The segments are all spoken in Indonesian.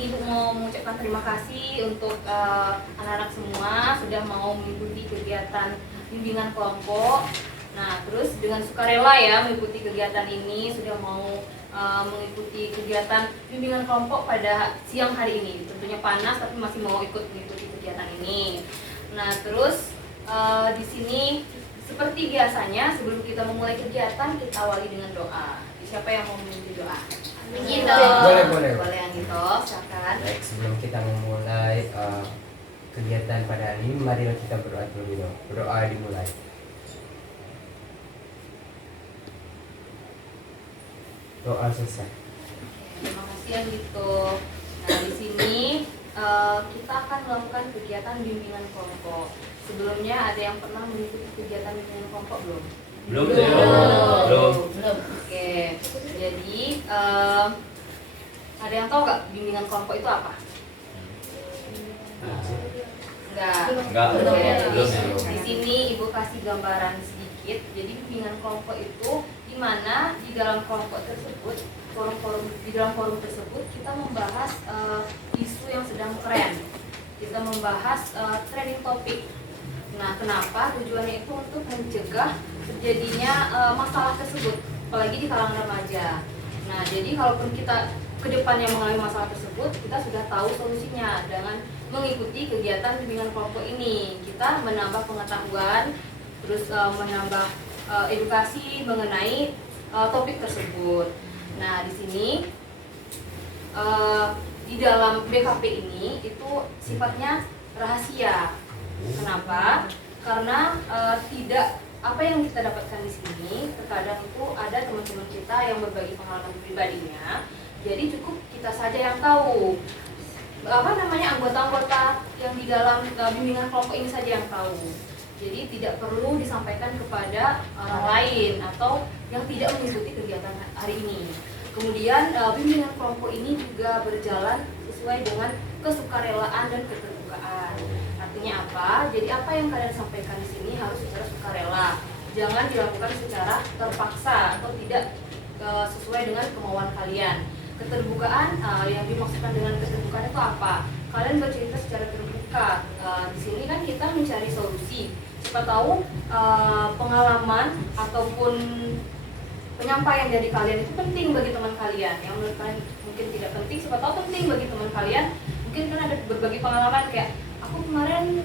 sini Ibu mau mengucapkan terima kasih untuk anak-anak semua sudah mau mengikuti kegiatan bimbingan kelompok. Nah, terus dengan sukarela ya mengikuti kegiatan ini, sudah mau mengikuti kegiatan bimbingan kelompok pada siang hari ini. Tentunya panas tapi masih mau ikut mengikuti kegiatan ini. Nah, terus di sini seperti biasanya sebelum kita memulai kegiatan kita awali dengan doa. Siapa yang mau memimpin doa? Anggito. Boleh Anggito, silakan. Baik, sebelum kita memulai kegiatan pada hari ini, marilah kita berdoa terlebih dahulu. Berdoa dimulai. Doa selesai. Terima kasih Anggito. Nah, di sini kita akan melakukan kegiatan bimbingan kelompok. Sebelumnya ada yang pernah mengikuti kegiatan bimbingan kelompok belum? Belum. Oke. Jadi ada yang tahu nggak bimbingan kelompok itu apa? Enggak. Belum. Di sini Ibu kasih gambaran sedikit. Jadi bimbingan kelompok itu di mana di dalam kelompok tersebut, di dalam forum tersebut kita membahas isu yang sedang tren. Kita membahas trending topik. Nah, kenapa? Tujuannya itu untuk mencegah terjadinya masalah tersebut, apalagi di kalangan remaja. Nah, jadi kalaupun kita kedepannya mengalami masalah tersebut, kita sudah tahu solusinya dengan mengikuti kegiatan bimbingan kelompok ini. Kita menambah pengetahuan, terus menambah edukasi mengenai topik tersebut. Nah, di sini di dalam BKP ini itu sifatnya rahasia. Kenapa? Karena tidak apa yang kita dapatkan di sini. Terkadang itu ada teman-teman kita yang berbagi pengalaman pribadinya. Jadi cukup kita saja yang tahu. Anggota-anggota yang di dalam bimbingan kelompok ini saja yang tahu. Jadi tidak perlu disampaikan kepada orang lain atau yang tidak mengikuti kegiatan hari ini. Kemudian bimbingan kelompok ini juga berjalan sesuai dengan kesukarelaan dan keterbukaan. Artinya apa? Jadi apa yang kalian sampaikan di sini harus secara sukarela. Jangan dilakukan secara terpaksa atau tidak sesuai dengan kemauan kalian. Keterbukaan yang dimaksudkan dengan keterbukaan itu apa? Kalian bercerita secara terbuka. Di sini kan kita mencari solusi. Siapa tahu pengalaman ataupun penyampaian dari kalian itu penting bagi teman kalian. Yang menurut kalian mungkin tidak penting, siapa tahu penting bagi teman kalian. Mungkin kan ada berbagi pengalaman kayak aku kemarin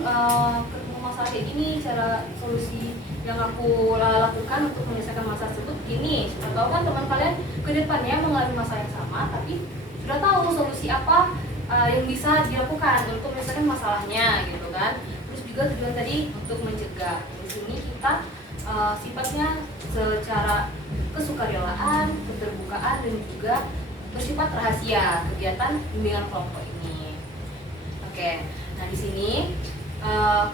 ketemu masalah kayak gini, cara solusi yang aku lakukan untuk menyelesaikan masalah tersebut gini. Siapa tahu kan teman kalian ke depannya mengalami masalah yang sama, tapi sudah tahu solusi apa yang bisa dilakukan untuk menyelesaikan masalahnya gitu kan. Terus juga tujuan tadi untuk mencegah. Di sini kita sifatnya secara kesukarelaan, keterbukaan dan juga bersifat rahasia kegiatan bimbingan kelompok ini. Oke. Nah, di sini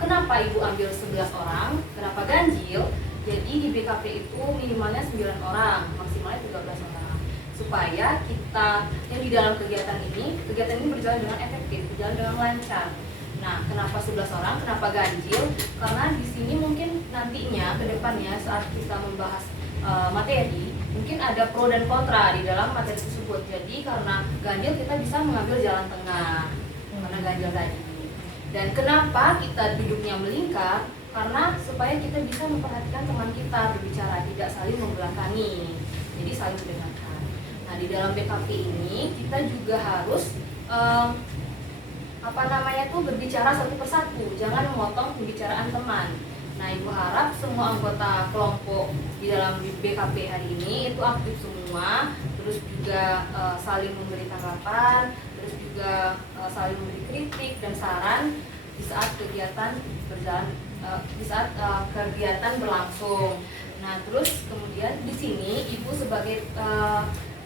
kenapa Ibu ambil 11 orang? Kenapa ganjil? Jadi di BKP itu minimalnya 9 orang, maksimalnya 13 orang. Supaya kita yang di dalam kegiatan ini berjalan dengan efektif, berjalan dengan lancar. Nah, kenapa 11 orang? Kenapa ganjil? Karena di sini mungkin nantinya ke depannya saat kita membahas materi, mungkin ada pro dan kontra di dalam materi tersebut. Jadi karena ganjil kita bisa mengambil jalan tengah. Karena ganjil tadi. Dan kenapa kita duduknya melingkar? Karena supaya kita bisa memperhatikan teman kita berbicara, tidak saling membelakangi. Jadi saling mendengarkan. Nah, di dalam BKP ini kita juga harus berbicara satu persatu, jangan memotong pembicaraan teman. Nah, Ibu harap semua anggota kelompok di dalam BKP hari ini itu aktif semua, terus juga saling memberi tanggapan, terus juga saling memberi kritik dan saran di saat kegiatan berjalan, di saat kegiatan berlangsung. Nah, terus kemudian di sini Ibu sebagai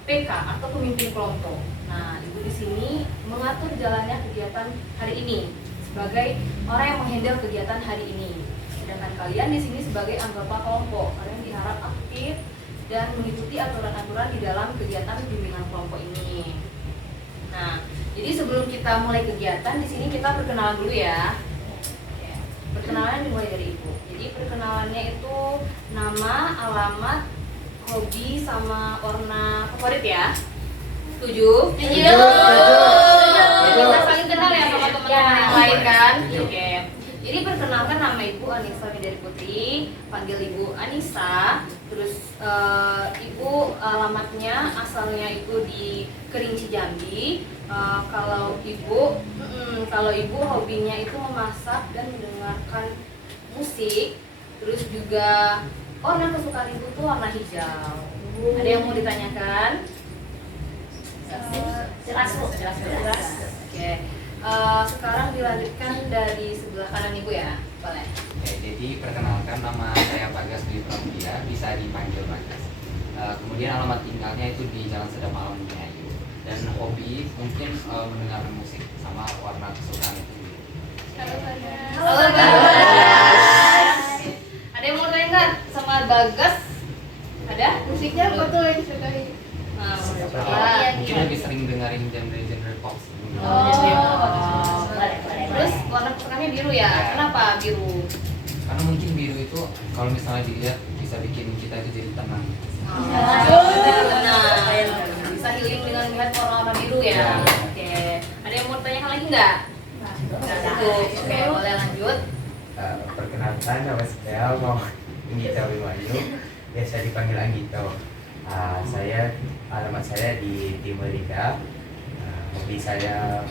PK atau pemimpin kelompok. Nah, Ibu di sini mengatur jalannya kegiatan hari ini sebagai orang yang menghandle kegiatan hari ini. Sedangkan kalian di sini sebagai anggota kelompok, kalian diharap aktif dan mengikuti aturan-aturan di dalam kegiatan bimbingan kelompok ini. Nah, jadi sebelum kita mulai kegiatan di sini kita perkenalan dulu ya. Perkenalan dimulai dari Ibu. Jadi perkenalannya itu nama, alamat, hobi sama warna favorit ya. Setuju? Setuju. Sari, panggil Ibu Anissa. Terus Ibu alamatnya asalnya Ibu di Kerinci Jambi. Kalau ibu hobinya itu memasak dan mendengarkan musik. Terus juga warna kesukaan ibu tuh warna hijau. Ada yang mau ditanyakan? Jelas. Oke. Sekarang dilanjutkan dari sebelah kanan ibu ya, boleh. Oke, jadi perkenalkan, nama saya Bagas Dwi Pramudia, bisa dipanggil Bagas. Kemudian alamat tinggalnya itu di Jalan Sedap Malam Bumiayu. Dan hobi mungkin mendengarkan musik sama warna kesukaan itu. Halo Bagas. Ada yang mau tanya nggak sama Bagas? Ada? Musiknya apa tuh yang disukai? Mungkin lebih sering dengerin genre-genre pop. Boleh. Terus warna kesukaannya biru ya? Kenapa biru? Karena mungkin biru itu kalau misalnya dilihat bisa bikin kita itu jadi tenang. Bisa healing dengan melihat warna-warna biru ya. Oke. Ada yang mau ditanyakan lagi nggak? Cukup. Oke, boleh lanjut. Perkenalkan, nama saya Anggito Abimanyu, biasa dipanggil Anggito. Alamat saya di Timurida. Hobi saya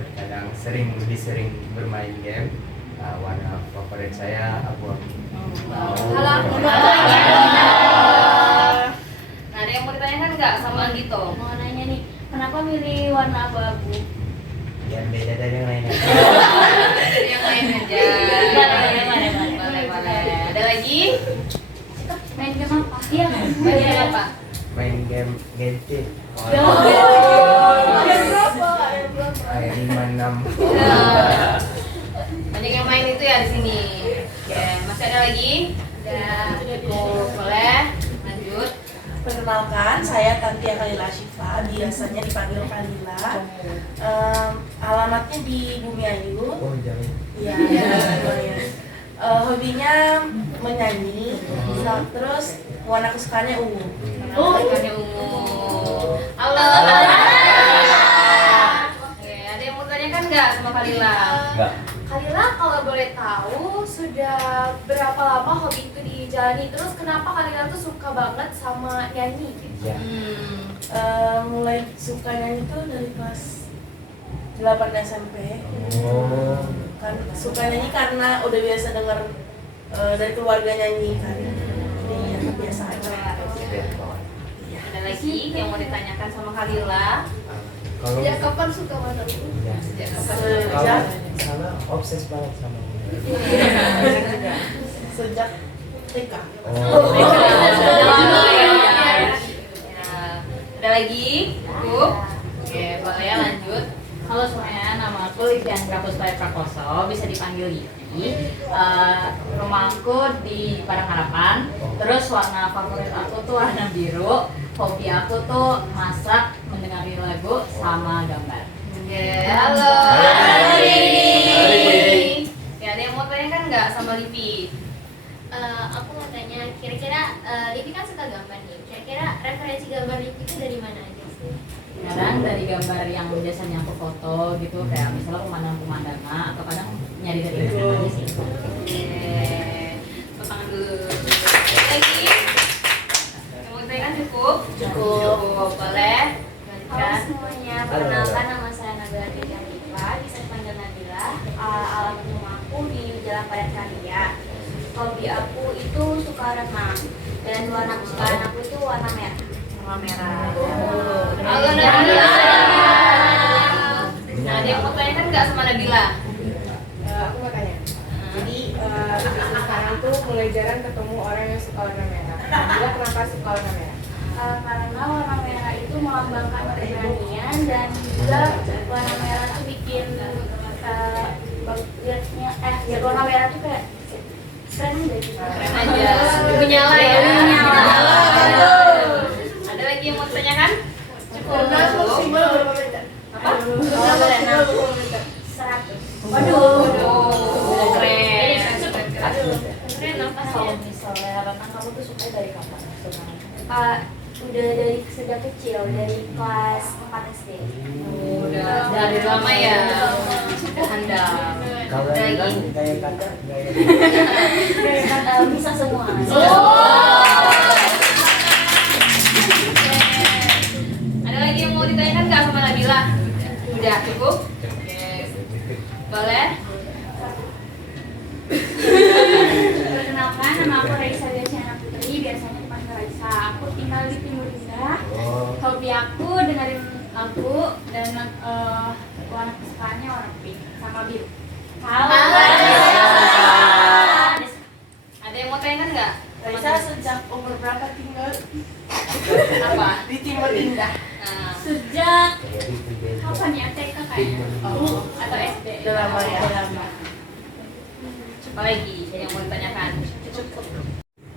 terkadang lebih sering bermain game. Warna favorit saya abu-abu. Nah, ada yang mau ditanyakan nggak sama Anggito? Mau nanya nih, kenapa milih warna abu-abu? Yang beda dari yang lainnya. Dari yang lain aja. Boleh. Ada lagi? Main game apa? Iya. Main game apa? Main game Genshin. Kayak 5-6. Banyak yang main itu ya di sini. Oke, masih ada lagi? Cukup. Boleh. Lanjut. Perkenalkan, saya Tantia Kalila Syifa, biasanya dipanggil Kalila. Alamatnya di Bumiayu. Oh, jauh. Iya. Hobinya menyanyi. Terus warna kesukaannya ungu. Ikannya ungu. Halo. Oke, ada yang mau tanyakan nggak sama Kalila? Enggak. Kalila, kalau boleh tahu sudah berapa lama hobi itu dijalani? Terus kenapa Kalila tuh suka banget sama nyanyi? Ya. Mulai suka nyanyi tuh dari kelas 8 SMP. Oh. Kan suka nyanyi karena udah biasa dengar dari keluarga nyanyi kan. Jadi ya kebiasaan. Ada lagi yang mau ditanyakan sama Kalila? Kalau Ya, kapan suka mana itu? ya. Sejak kapan? Kalau sana obses banget sama. Sejak TK. Oh. Ada lagi? Cukup? Oke, boleh lanjut. Halo semuanya, nama aku Liviandra Puspaya Prakoso, bisa dipanggil Livi. Rumah aku di Padang Harapan. Terus warna favorit aku tuh warna biru. Hobi aku tuh masak, mendengarkan lagu, sama gambar. Oke, halo. Ya, ada yang mau tanyakan nggak sama Livi? Aku mau tanya, kira-kira Livi kan suka gambar nih. Kira-kira referensi gambar Livi itu dari mana aja sih? Kadang dari gambar yang biasanya aku foto gitu, kayak misalnya pemandangan-pemandangan, atau kadang nyari dari internet aja sih. Oke, tepuk tangan dulu. Lagi? Yang mau ditanyakan cukup? Cukup, boleh. Halo Lanjutkan. semuanya, perkenalkan nama saya Nabila Trianita, bisa dipanggil Nabila. Alamat rumahku di Jalan Padatkarya. Hobi aku itu suka renang dan warna kesukaan aku itu warna merah. Warna merah. Halo Nabila. Nah, ada yang mau tanyakan nggak sama Nabila? Aku mau tanya. Jadi sekarang tuh mulai jarang ketemu orang yang suka warna merah. Nabila kenapa suka warna merah? Karena warna merah itu melambangkan keberanian dan juga warna merah tuh bikin warna merah tuh kayak keren aja gitu. Keren aja. Menyala ya. Ada lagi yang mau ditanyakan? Cukup. Apa? Seratus. Waduh, keren. Keren apa kalau misalnya renang kamu tuh suka dari kapan? Udah dari sejak kecil, dari kelas 4 SD. Udah dari lama ya. Sudah handal. Kalau Ada yang lagi? gaya kata, gaya Bisa semua. Ada lagi yang mau ditanyakan nggak sama Nabila? Udah cukup? Oke. Boleh? Perkenalkan, nama aku Raisa Desyana Putri, biasanya dipanggil Raisa. Aku tinggal di Timur Indah. Oh, Hobi aku dengerin lagu dan warna kesukaannya warna pink sama biru. Halo. Ada yang mau tanyakan nggak? Raisa sejak umur berapa tinggal Apa? di Timur Indah? Nah, Sejak jadi berbeda. kapan ya TK kayaknya? Atau SD? Udah lama ya. apa lagi yang mau ditanyakan? Cukup.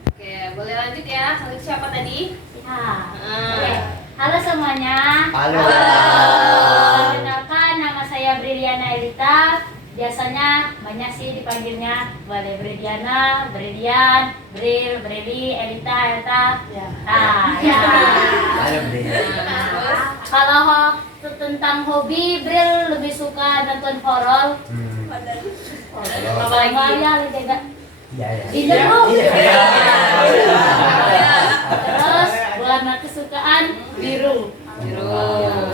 Oke, boleh lanjut ya. Lanjut siapa tadi? Ya. Nah. Halo semuanya. Halo. Perkenalkan, nama saya Briliana Elita. Biasanya banyak sih dipanggilnya boleh Briliana, Brilian, Bril, Brili, Elita, Elta. Ya. Nah, ya. Halo, Bre. Terus? Kalau tentang hobi, Bril lebih suka nonton horor. Apa lagi? Ya, tidak. Iya, ya. Tidak, Bu. Iya. Terus warna kesukaan biru. Biru.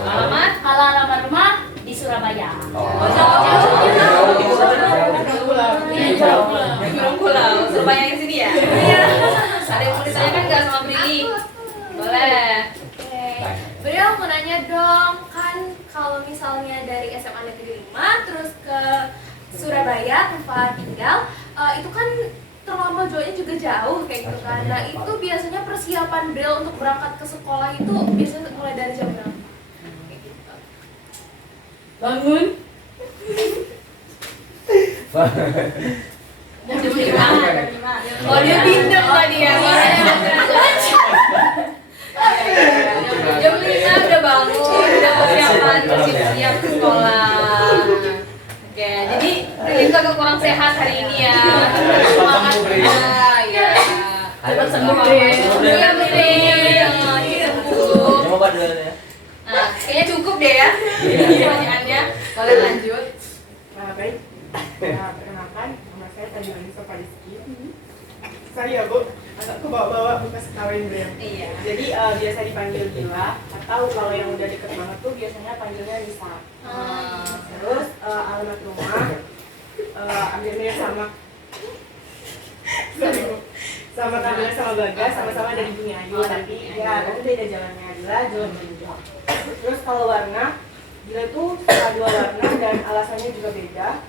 Alamat? Kalau alamat rumah di Surabaya. Burung pulau. Surabaya yang sini ya? Iya. Ada yang mau ditanyakan nggak sama Brili? Boleh. Beliau aku mau nanya dong, kan kalau misalnya dari SMA Negeri 5 terus ke Surabaya tempat tinggal, itu kan terlampau jauhnya juga jauh kayak gitu kan. Nah itu biasanya persiapan Bel untuk berangkat ke sekolah itu biasanya mulai dari jam berapa? Kayak gitu. Bangun. Jam 5. Oh dia pindah tadi ya. Jam 5 udah bangun, udah persiapan siap ke sekolah. Oke, jadi Brili agak kurang sehat hari ini ya. Semangat ya. Cepat sembuh, Bril. Iya Brili. Sembuh. Coba dulu ya. Nah, kayaknya cukup deh ya pertanyaannya. Boleh lanjut. Baik. Ya, perkenalkan, nama saya Tadi Anissa Padiski. Saya Bu, agak kebawa-bawa bekas kawin Bel. Iya. Jadi biasa dipanggil Bila, atau kalau yang udah deket banget tuh biasanya panggilnya Nisa. Terus alamat rumah hampir mirip sama sama Kamila sama Bagas, sama-sama dari Bumi Ayu, tapi ya nanti beda jalannya. Bila jual menjual. Terus kalau warna, Bila tuh suka dua warna dan alasannya juga beda.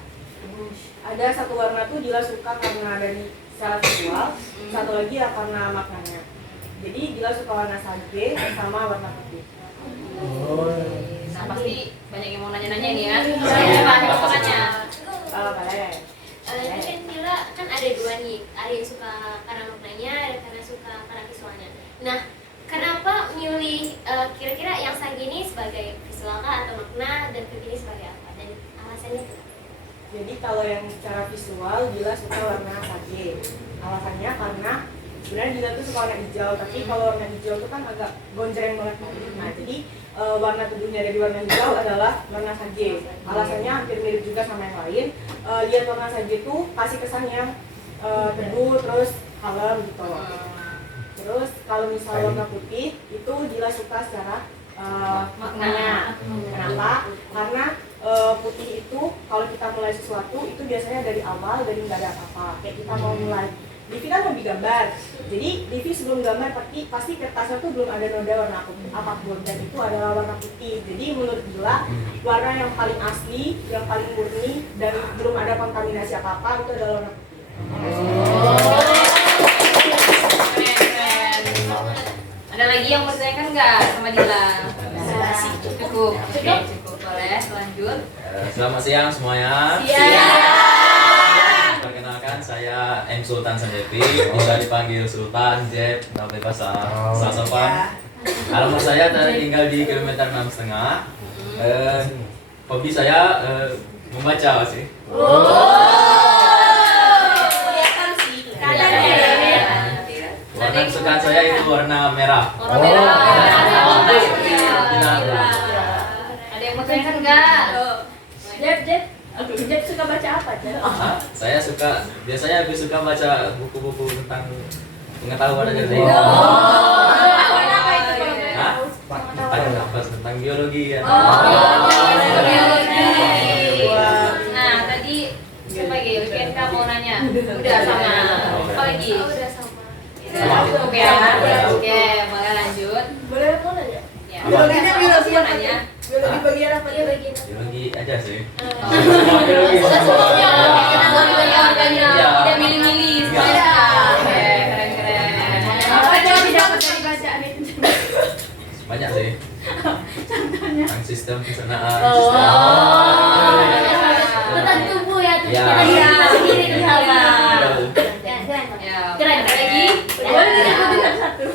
Ada satu warna tuh Dila suka karena dari secara visual, satu lagi ya karena maknanya. Jadi Dila suka warna sage sama warna putih. Nah, pasti banyak yang mau nanya-nanya ini ya. Coba mau tanya. Boleh. Ini kan Dila kan ada dua nih, ada yang suka karena maknanya, ada karena suka karena visualnya. Nah, kenapa milih kira-kira yang sage ini sebagai visual kah atau makna dan putih ini sebagai apa? Dan alasannya kenapa? Jadi kalau yang secara visual Dila suka warna sage. Alasannya karena sebenarnya Dila tuh suka warna hijau, tapi kalau warna hijau itu kan agak gonjreng banget. Nah, jadi warna tubuhnya dari warna hijau adalah warna sage. Alasannya hampir mirip juga sama yang lain. Lihat warna sage itu kasih kesan yang teduh terus kalem gitu. Terus kalau misalnya warna putih itu Dila suka secara maknanya. Kenapa? Karena putih itu kalau kita mulai sesuatu itu biasanya dari awal, dari nggak ada apa-apa. Kayak kita mau mulai, Divi kan hobi gambar. Jadi Divi sebelum gambar pasti kertasnya tuh belum ada noda warna apapun, dan itu adalah warna putih. Jadi menurut Dila warna yang paling asli, yang paling murni dan belum ada kontaminasi apa-apa itu adalah warna putih. Keren. Ada lagi yang mau ditanyakan nggak sama Dila? Cukup. Oke, cukup. Boleh lanjut. Selamat siang semuanya. Siap. Perkenalkan saya M Sultan Sanjepi, bisa dipanggil Sultan, Jeb, nama bebas Sasopan. Alamat saya tinggal di kilometer 6,5. Hobi saya membaca sih. Kelihatan sih. Warna kesukaan saya itu warna merah. Warna merah. Binar. Ada yang mau tanyakan nggak? Jeb, Jeb suka baca apa, Jeb? Saya biasanya lebih suka baca buku-buku tentang pengetahuan aja sih. Pengetahuan apa itu kalau boleh Hah? tahu? Tentang biologi ya. Biologi. Nah, tadi siapa lagi? Lukianka mau nanya. Udah sama. Apa lagi? Oh, udah sama. Udah cukup ya. Oke, boleh lanjut. Boleh mau nanya? Ya. Biologinya biologi Mau apa nanya. nya? Biologi bagian apa Dia nya? bagian Biologi aja sih. Semua biologi. semuanya. Iya. Tidak milih-milih. Iya. Oke, keren-keren. Apa yang didapat dari bacaan itu? Banyak sih. Tentang sistem pencernaan. Tentang tubuh ya, tubuh Ya. kita sendiri tuh sama. Ya, Keren. lagi. Boleh disebutin satu.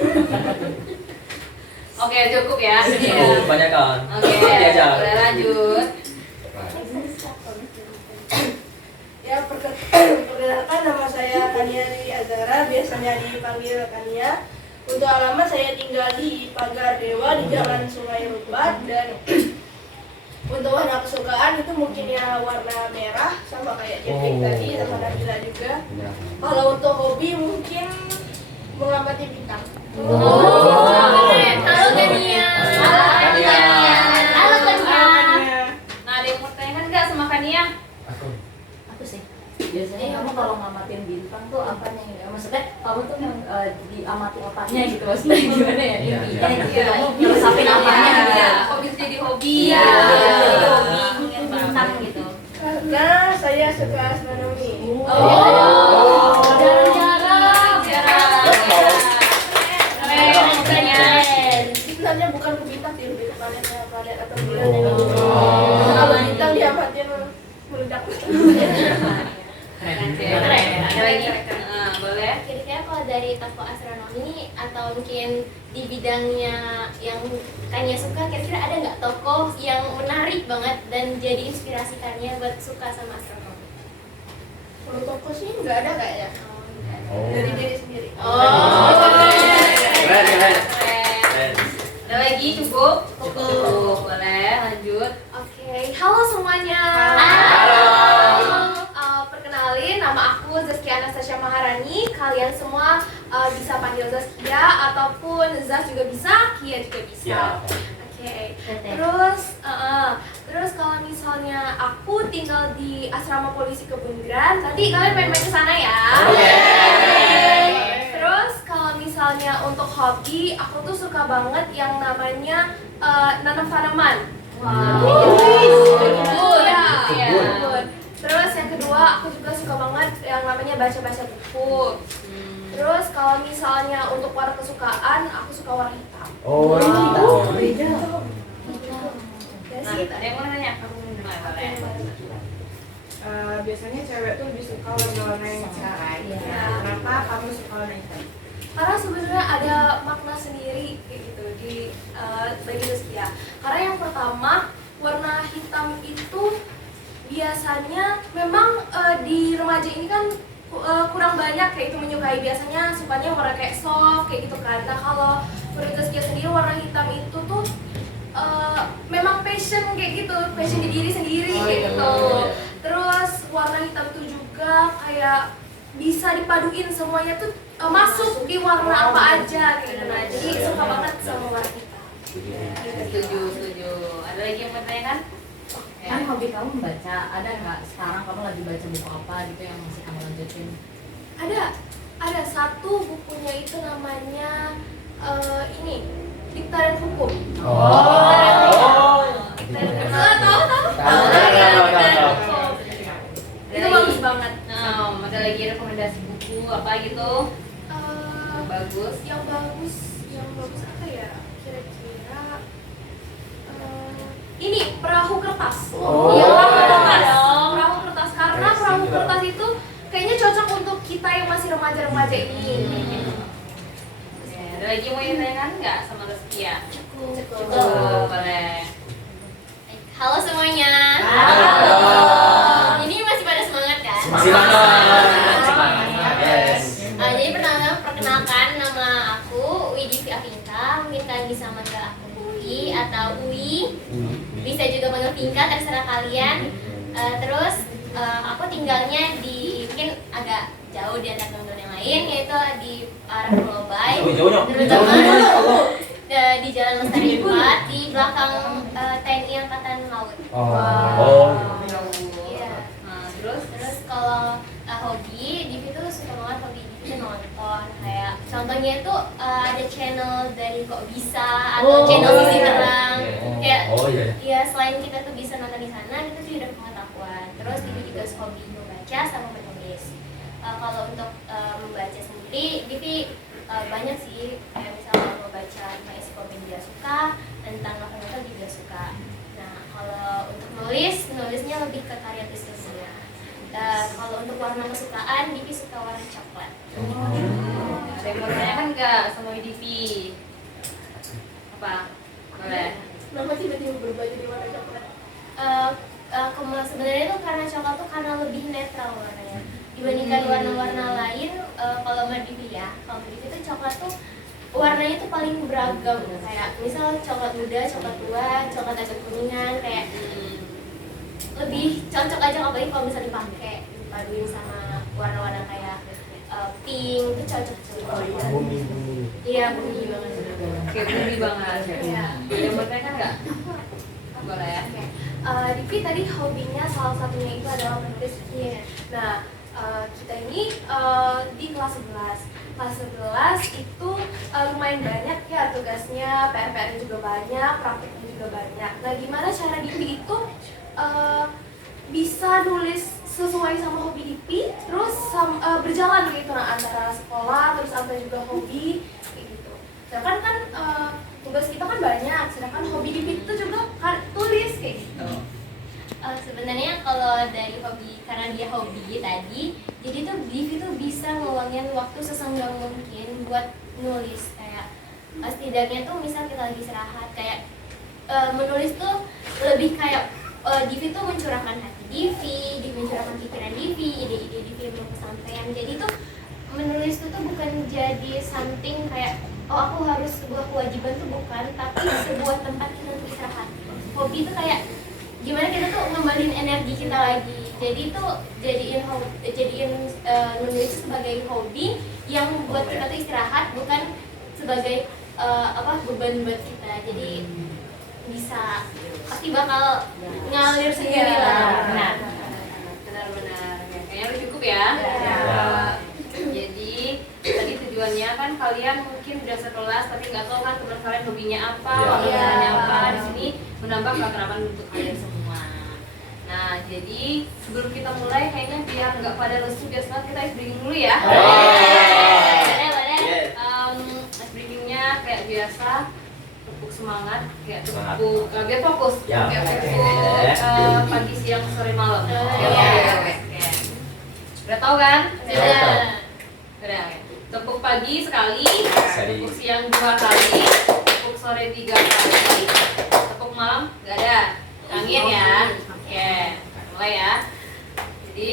Oke, cukup ya. Cukup, banyak kan. Oke, Nanti aja. boleh lanjut. Ya, perkenalkan nama saya Kania Riri Azara, biasanya dipanggil Kania. Untuk alamat saya tinggal di Pagar Dewa di Jalan Sungai Rubat, dan untuk warna kesukaan itu mungkin ya warna merah sama kayak Jepik tadi sama Nabila juga. Kalau untuk hobi mungkin mengamati bintang. Halo Kania. Halo Kania. Nah, ada yang mau tanyakan nggak sama Kania? Aku sih. Biasanya kamu kalau ngamatin bintang tuh apanya ya? Maksudnya kamu tuh yang diamati apanya gitu, maksudnya gimana ya? Iya, Intinya iya. gitu, kamu ngeresapin apanya gitu. Iya, hobi jadi hobi. Iya. Jadi hobi. Ngeliat bintang gitu. Karena saya suka astronomi. Jarang-jarang. Keren. Sebenarnya bukan ke bintang sih, lebih ke planet atau bulan yang gitu. Kalau bintang diamatin meledak. Keren. Ada lagi? Boleh. Kira-kira kalau dari tokoh astronomi atau mungkin di bidangnya yang Kania suka, kira-kira ada nggak tokoh yang menarik banget dan jadi inspirasi Kania buat suka sama astronomi? Kalau toko sih nggak ada kayaknya. Dari diri sendiri. Keren, keren. Keren. Ada lagi? Cukup? Cukup. Boleh lanjut. Oke, halo semuanya. Halo. Perkenalin, nama aku Zaskia Anastasia Maharani. Kalian semua bisa panggil Zaskia ataupun Zaz juga bisa, Kia juga bisa. Ya. Oke. Terus kalau misalnya aku tinggal di asrama polisi Kebun Gran, nanti kalian main-main ke sana ya. Terus kalau misalnya untuk hobi, aku tuh suka banget yang namanya nanam tanaman. Kebun. Kebun. Terus yang kedua, aku juga suka banget yang namanya baca-baca buku. Terus kalau misalnya untuk warna kesukaan, aku suka warna hitam. Nah, ada yang mau nanya? Kamu boleh. Biasanya cewek tuh lebih suka warna-warna yang cerah. Kenapa kamu suka warna hitam? Karena sebenarnya ada makna sendiri kayak gitu di bagi Zaskia. Karena yang pertama, warna hitam itu biasanya memang di remaja ini kan kurang banyak kayak itu menyukai, biasanya sukanya warna kayak soft kayak gitu kan. Nah kalau menurut Zaskia sendiri warna hitam itu tuh memang passion kayak gitu, passion di diri sendiri kayak gitu. Terus warna hitam itu juga kayak bisa dipaduin semuanya tuh masuk di warna apa aja kayak gitu. Nah jadi suka banget sama warna hitam. Setuju. Ada lagi yang mau tanyakan? Kan hobi kamu membaca, ada nggak sekarang kamu lagi baca buku apa gitu yang masih kamu lanjutin? Ada satu bukunya itu namanya ini Dikta dan Hukum. Tahu. Itu bagus banget. Nah, ada lagi rekomendasi buku apa gitu? Bagus. Yang bagus apa ya? Kira-kira ini Perahu Kertas. Iya, Perahu Kertas karena Perahu Kertas itu kayaknya cocok untuk kita yang masih remaja-remaja ini. Ada lagi yang mau ditanyakan nggak sama Zaskia? Cukup. Boleh. Halo semuanya. Ini masih pada semangat kan? Semangat. Yes. Jadi perkenalkan nama aku Widi Afinka. Mungkin kalian bisa manggil aku Ui atau Ui. Bisa juga manggil Finka, terserah kalian. Terus aku tinggalnya di mungkin agak jauh di antara teman-teman yang lain, yaitu di arah Pulau Bay, terutama di Jalan Lestari 4 di belakang TNI Angkatan Laut. Iya. Nah, Terus kalau hobi, Divi tuh suka banget hobi Divi tuh nonton, kayak contohnya itu ada channel dari Kok Bisa atau channel Sisi Terang. Kayak ya selain kita tuh bisa nonton di sana, kita tuh udah pengetahuan. Terus Divi juga hobi membaca sama menulis. Kalau untuk membaca sendiri, Divi banyak sih, kayak misalnya membaca ensiklopedia suka, tentang novel-novel juga suka. Nah, kalau untuk nulisnya lebih ke karya tulis-tulisnya. Kalau untuk warna kesukaan, Divi suka warna coklat. Ada yang mau ditanyakan nggak sama Divi? Apa? Boleh. Kenapa tiba-tiba berubah jadi warna coklat? Sebenarnya itu karena coklat tuh karena lebih netral warnanya dibandingkan warna-warna lain. Kalau menurut Divi ya, kalau menurut Divi tuh coklat tuh warnanya tuh paling beragam, kayak misal coklat muda, coklat tua, coklat agak kuningan, kayak lebih cocok aja, apalagi kalau bisa dipakai dipaduin sama warna-warna kayak pink itu cocok juga. Iya, bumi banget. Kayak bumi banget. Iya. Yang mau ditanyakan nggak? Boleh ya. Divi tadi hobinya salah satunya itu adalah menulis. Nah, kita ini di kelas 11. Kelas 11 itu lumayan banyak ya tugasnya, PR-nya juga banyak, prakteknya juga banyak. Nah, gimana cara Divi itu bisa nulis sesuai sama hobi Divi, terus berjalan gitu, nah, antara sekolah terus sampai juga hobi kayak gitu. Sedangkan kan tugas kita kan banyak, sedangkan hobi Divi itu juga kan tulis kayak gitu. Sebenarnya kalau dari hobi, karena dia hobi tadi, jadi tuh Divi tuh bisa ngeluangin waktu sesenggang mungkin buat nulis. Kayak setidaknya tuh misal kita lagi istirahat, kayak menulis tuh lebih kayak Divi tuh mencurahkan hati Divi mencurahkan pikiran Divi, ide-ide Divi yang belum kesampaian. Jadi tuh menulis tuh bukan jadi something kayak aku harus sebuah kewajiban, tuh bukan, tapi sebuah tempat kita untuk istirahat. Hobi tuh kayak gimana kita tuh ngembalin energi kita lagi. Jadi tuh jadiin menulis sebagai hobi yang buat kita tuh istirahat, bukan sebagai beban buat kita. Jadi bisa pasti bakal ngalir sendiri lah. Benar. Kayaknya udah cukup ya. Jadi tadi tujuannya kan kalian mungkin udah sekelas tapi nggak tahu kan teman kalian hobinya apa, hobinya apa. Di sini menambah keakraban untuk kalian semua. Nah, jadi sebelum kita mulai kayaknya biar nggak pada lesu, biar semangat, kita ice breaking dulu ya. Ice breakingnya kayak biasa, tepuk semangat, kayak tepuk biar fokus, kayak tepuk pagi, siang, sore, malam. Oke. Udah tahu kan? Udah. Tepuk pagi sekali, tepuk siang 2 kali, tepuk sore 3 kali, tepuk malam nggak ada. Angin ya. Oke, mulai ya. Jadi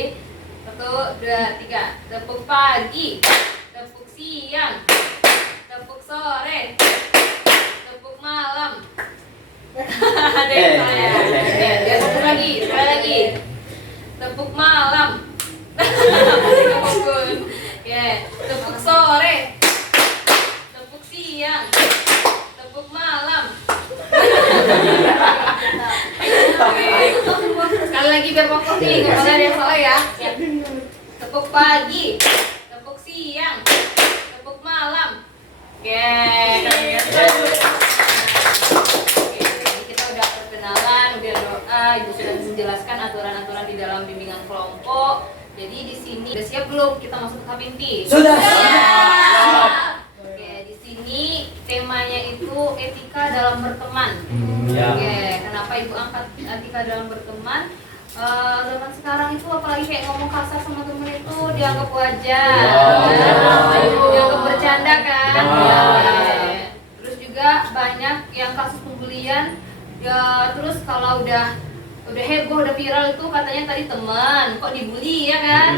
1, 2, 3. Tepuk pagi, tepuk siang, tepuk sore, tepuk malam. Ada yang saya. Tepuk lagi, sekali lagi. Tepuk malam. Tepuk sore, tepuk siang, tepuk malam. Sekali lagi biar fokus nih, nggak boleh ada yang salah ya. Tepuk pagi, tepuk siang, tepuk malam. Oke, kita udah perkenalan, udah doa, ibu sudah menjelaskan aturan-aturan di dalam bimbingan kelompok. Jadi di sini udah siap belum kita masuk ke Kapinti? Sudah. Oke, di sini temanya itu etika dalam berteman. Ya. Oke, kenapa ibu angkat etika dalam berteman? Zaman sekarang itu apalagi kayak ngomong kasar sama temen itu dianggap wajar, dianggap bercanda kan? Terus juga banyak yang kasus pembulian. Ya, terus kalau udah heboh, udah viral itu katanya tadi teman kok dibully ya kan,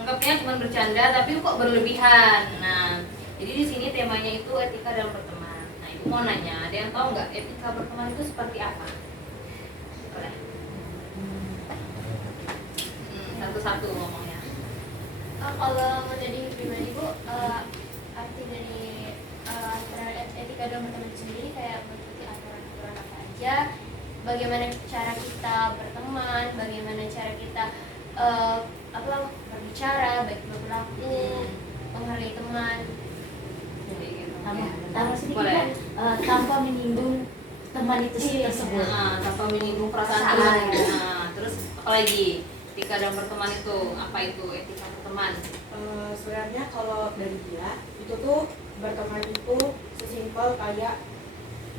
anggapnya cuma bercanda tapi kok berlebihan. Nah, jadi di sini temanya itu etika dalam berteman. Nah, ibu mau nanya, ada yang tahu nggak etika berteman itu seperti apa? Boleh. satu-satu ngomongnya. Kalau menjadi pribadi Bu, arti dari aturan etika dalam berteman itu sendiri kayak mengikuti aturan-aturan apa aja, bagaimana cara kita berteman, bagaimana cara kita berbicara, baik berlaku, menghargai teman. Jadi gitu. Tambah sedikit Boleh. kan, tanpa menyinggung teman itu tersebut. Nah, tanpa menyinggung perasaan teman. Nah, terus apa lagi? Etika dalam berteman itu apa itu etika berteman? Sebenarnya kalau dari dia itu tuh berteman itu sesimpel kayak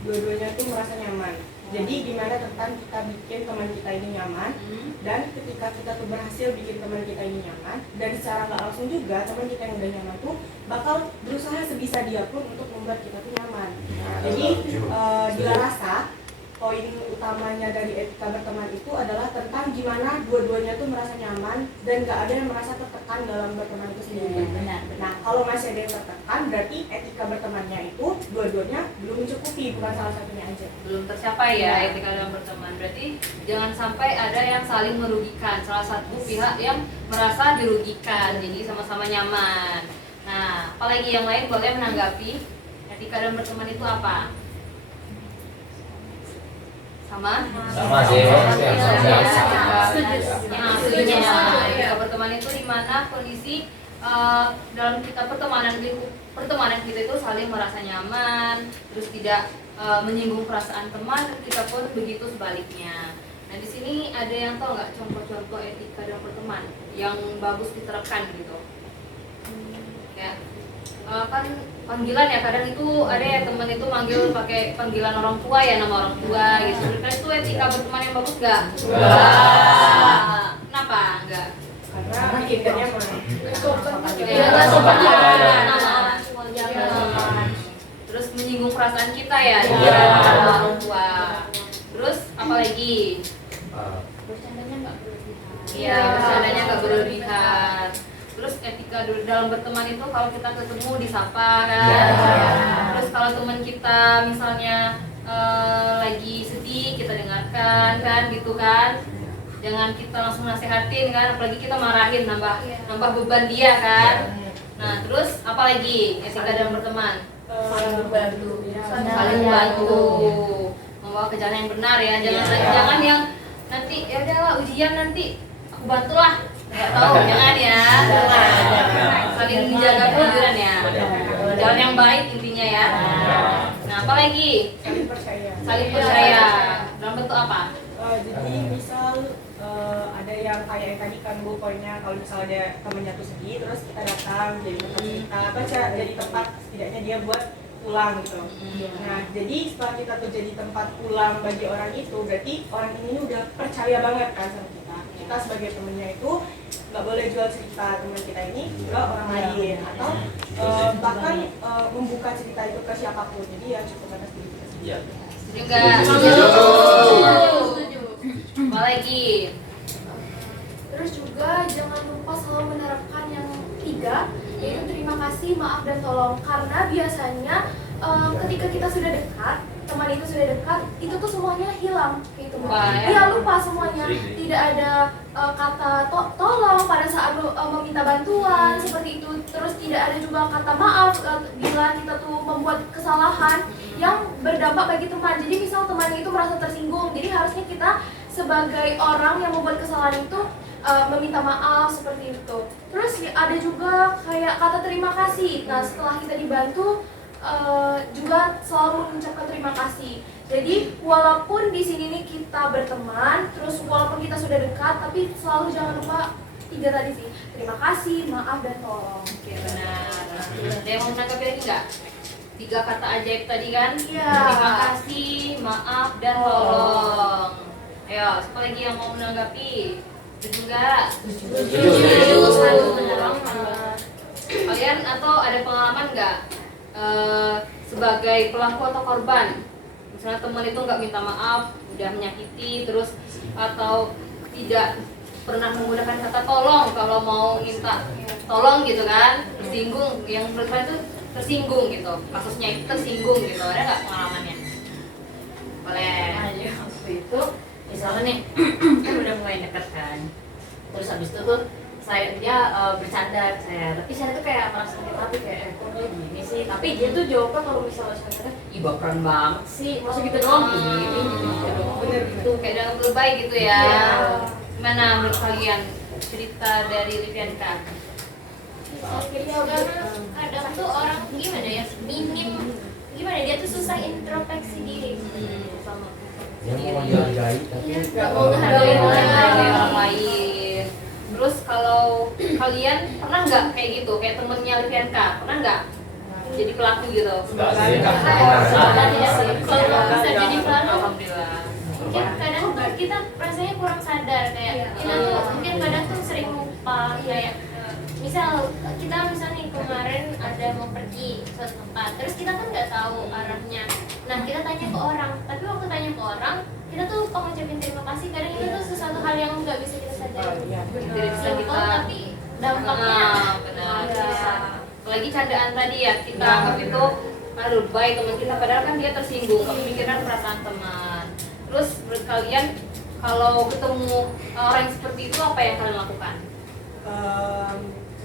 dua-duanya tuh merasa nyaman. Jadi gimana tentang kita bikin teman kita ini nyaman, dan ketika kita tuh berhasil bikin teman kita ini nyaman, dan secara nggak langsung juga teman kita yang udah nyaman tuh bakal berusaha sebisa dia pun untuk membuat kita tuh nyaman. Jadi dia rasa poin utamanya dari etika berteman itu adalah tentang gimana dua-duanya tuh merasa nyaman dan nggak ada yang merasa tertekan dalam berteman itu sendiri. Benar. Nah, kalau masih ada yang tertekan, berarti etika bertemannya itu dua-duanya belum mencukupi, bukan salah satunya aja. Belum tercapai ya etika dalam berteman. Berarti jangan sampai ada yang saling merugikan. Salah satu pihak yang merasa dirugikan, jadi sama-sama nyaman. Nah, apalagi yang lain boleh menanggapi etika dalam berteman itu apa? Sama sih. Etika berteman itu di mana kondisi dalam kita pertemanan kita itu saling merasa nyaman, terus tidak menyinggung perasaan teman, kita pun begitu sebaliknya. Nah, di sini ada yang tahu nggak contoh-contoh etika dalam berteman yang bagus diterapkan gitu? Ya. Kan panggilan ya, kadang itu ada ya teman itu manggil pakai panggilan orang tua ya, nama orang tua gitu. Kira itu etika berteman yang bagus nggak? Kenapa enggak? Karena kita nyaman. Terus menyinggung perasaan kita ya, orang tua. Terus apa lagi? Bercandanya nggak berlebihan. Iya, bercandanya nggak berlebihan. Terus etika dalam berteman itu kalau kita ketemu disapa kan. Terus kalau teman kita misalnya lagi sedih, kita dengarkan kan gitu kan. Jangan kita langsung nasehatin kan, apalagi kita marahin, nambah beban dia kan. Nah, terus apa lagi etika dalam berteman? Saling membantu. Saling membantu, membawa ke jalan yang benar ya. Jangan yang nanti ya udahlah ujian nanti aku bantulah. Nggak tahu, jangan ya. Saling menjaga kejujuran ya. Jalan yang baik intinya ya. Nah, apa lagi? Saling percaya. Saling percaya. Dalam bentuk apa? Jadi misal ada yang kayak yang tadi kan Bu, poinnya kalau misalnya ada temennya tuh sedih, terus kita datang jadi tempat cerita, jadi tempat setidaknya dia buat pulang gitu. Nah, jadi setelah kita tuh jadi tempat pulang bagi orang itu, berarti orang ini udah percaya banget kan sama kita. Kita sebagai temennya itu nggak boleh jual cerita teman kita ini ke orang lain, atau bahkan membuka cerita itu ke siapapun. Jadi ya cukup atas diri kita sendiri. Iya. Juga. Apa lagi? Terus juga jangan lupa selalu menerapkan yang 3, yaitu terima kasih, maaf, dan tolong. Karena biasanya ketika kita sudah dekat, teman itu sudah dekat, itu tuh semuanya hilang gitu. Dia lupa semuanya, tidak ada kata tolong pada saat meminta bantuan seperti itu. Terus tidak ada juga kata maaf bila kita tuh membuat kesalahan yang berdampak bagi teman. Jadi misal temannya itu merasa tersinggung, jadi harusnya kita sebagai orang yang membuat kesalahan itu meminta maaf seperti itu. Terus ada juga kayak kata terima kasih. Nah, setelah kita dibantu juga selalu mengucapkan terima kasih. Jadi walaupun di sini nih kita berteman, terus walaupun kita sudah dekat, tapi selalu jangan lupa 3 tadi sih, terima kasih, maaf, dan tolong. Oke, benar. Ada yang mau menanggapi lagi nggak? 3 kata ajaib tadi kan? Iya. Terima kasih, maaf, dan tolong. Ayo, siapa lagi yang mau menanggapi? Setuju nggak? Setuju. Satu menolong. Kalian atau ada pengalaman nggak sebagai pelaku atau korban? Misalnya teman itu nggak minta maaf, udah menyakiti, terus atau tidak pernah menggunakan kata tolong kalau mau minta tolong gitu kan, tersinggung, yang menurut saya itu tersinggung gitu, kasusnya itu tersinggung gitu, ada nggak pengalamannya? Boleh. Waktu itu misalnya nih kan udah mulai deket kan, Terus habis itu tuh dia bercanda ke saya, tapi saya tuh kayak merasa sakit hati kayak kok dia gini sih, tapi dia tuh jawabnya kalau misalnya saya ih baperan banget sih, masa gitu doang gini gitu. Bener gitu, kayak dalam lebay gitu ya. Gimana menurut kalian cerita dari Livianka? Karena kadang tuh orang gimana ya, minim gimana, dia tuh susah introspeksi diri. Sama Dia mau dihargai tapi nggak mau menghargai orang lain. Terus kalau kalian pernah nggak kayak gitu, kayak temennya Livianka, pernah nggak jadi pelaku gitu? Enggak sih, enggak Tidak sih. Kalau bisa jadi pelaku, Alhamdulillah. mungkin kadang tuh kita rasanya kurang sadar kayak kita tuh mungkin kadang tuh sering lupa kayak misal kita nih kemarin ada mau pergi ke suatu tempat, terus kita kan nggak tahu arahnya. Nah kita tanya ke orang, tapi waktu tanya ke orang kita tuh lupa ngucapin terima kasih. Kadang itu tuh sesuatu hal yang nggak bisa kita sadari. Tidak bisa kita. Tapi dampaknya benar. ya. Apalagi candaan tadi ya, kita anggap itu aduh baik teman kita, padahal kan dia tersinggung, nggak memikirkan perasaan teman. Terus menurut kalian kalau ketemu orang yang seperti itu apa yang kalian lakukan?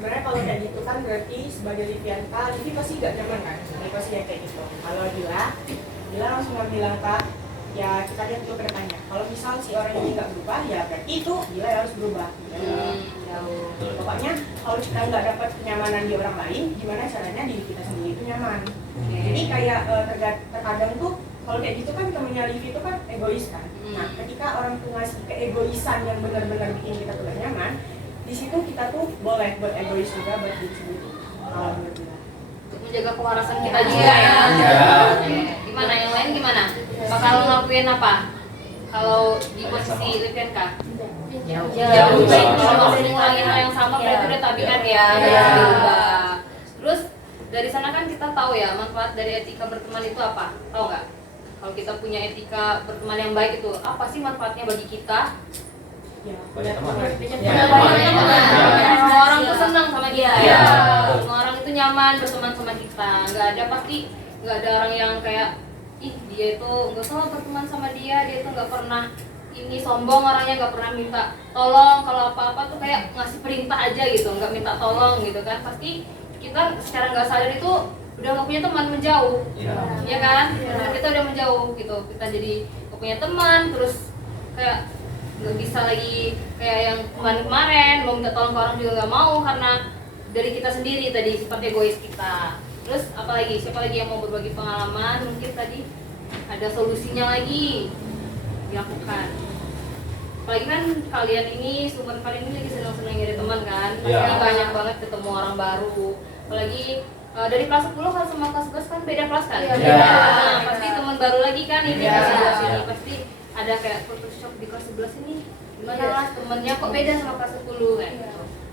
Sebenarnya kalau kayak gitu kan berarti sebagai Livianka, Livi pasti gak nyaman kan pasti yang kayak gitu. Kalau Dila langsung bilang Kak, ya kita lihat dulu ke depannya. Kalau misal si orang ini nggak berubah, ya berarti itu Dila harus berubah. Pokoknya kalau kita nggak dapat kenyamanan di orang lain, gimana caranya diri kita sendiri itu nyaman. Jadi kayak terkadang tuh kalau kayak gitu kan temennya Livi itu kan egois kan. Nah ketika orang tuh ngasih keegoisan yang benar-benar bikin kita tuh gak nyaman, di situ kita tuh boleh buat egois juga buat diri sendiri. Kalau menurut Dila. Untuk menjaga kewarasan kita juga ya. Oke. Gimana yang lain gimana? Bakal ngelakuin apa? Kalau di posisi Livianka? Jauh. Kalau masih ngulangin hal yang sama berarti udah tabiat ya. Berubah. Terus dari sana kan kita tahu ya manfaat dari etika berteman itu apa? Tahu nggak? Kalau kita punya etika berteman yang baik itu apa sih manfaatnya bagi kita? Banyak teman. Semua orang tuh senang sama kita Iya. ya. Semua orang itu nyaman berteman sama kita. Nggak ada orang yang kayak ih dia itu nggak usah berteman sama dia itu nggak pernah ini sombong orangnya, nggak pernah minta tolong, kalau apa-apa tuh kayak ngasih perintah aja gitu, nggak minta tolong gitu kan. Pasti kita secara nggak sadar itu udah nggak punya teman, menjauh. Ya kan? Kita udah menjauh gitu, kita jadi nggak punya teman, terus kayak nggak bisa lagi kayak yang kemarin mau minta tolong ke orang juga nggak mau karena dari kita sendiri tadi sifat egois kita. Terus apalagi siapa lagi yang mau berbagi pengalaman, mungkin tadi ada solusinya lagi dilakukan. Apalagi kan kalian ini sumber kalian ini lagi senang-senang nyari teman kan, pasti banyak banget ketemu orang baru. Apalagi dari kelas 10 kan sama kelas 11 kan beda kelas kan. Nah, pasti teman baru lagi kan ini sini pasti ada kayak Photoshop di kelas 11 ini gimana lah temennya kok beda sama kelas 10 kan.